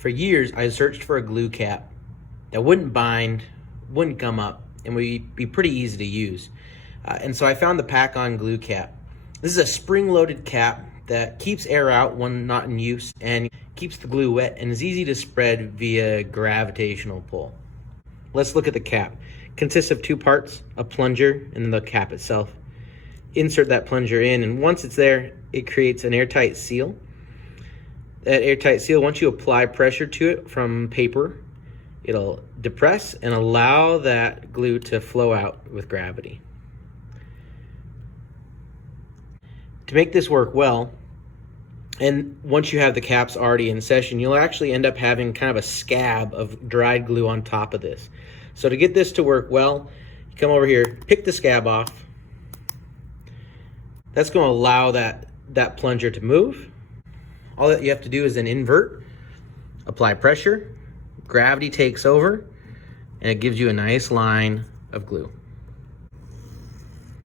For years, I searched for a glue cap that wouldn't bind, wouldn't gum up, and would be pretty easy to use. And so I found the Pak-On glue cap. This is a spring-loaded cap that keeps air out when not in use and keeps the glue wet and is easy to spread via gravitational pull. Let's look at the cap. It consists of two parts, a plunger and then the cap itself. Insert that plunger in, and once it's there, it creates an airtight seal. That airtight seal, once you apply pressure to it from paper, it'll depress and allow that glue to flow out with gravity. To make this work well, and once you have the caps already in session, you'll actually end up having kind of a scab of dried glue on top of this. So to get this to work well, you come over here, pick the scab off. That's going to allow that plunger to move. All that you have to do is then invert, apply pressure, gravity takes over, and it gives you a nice line of glue.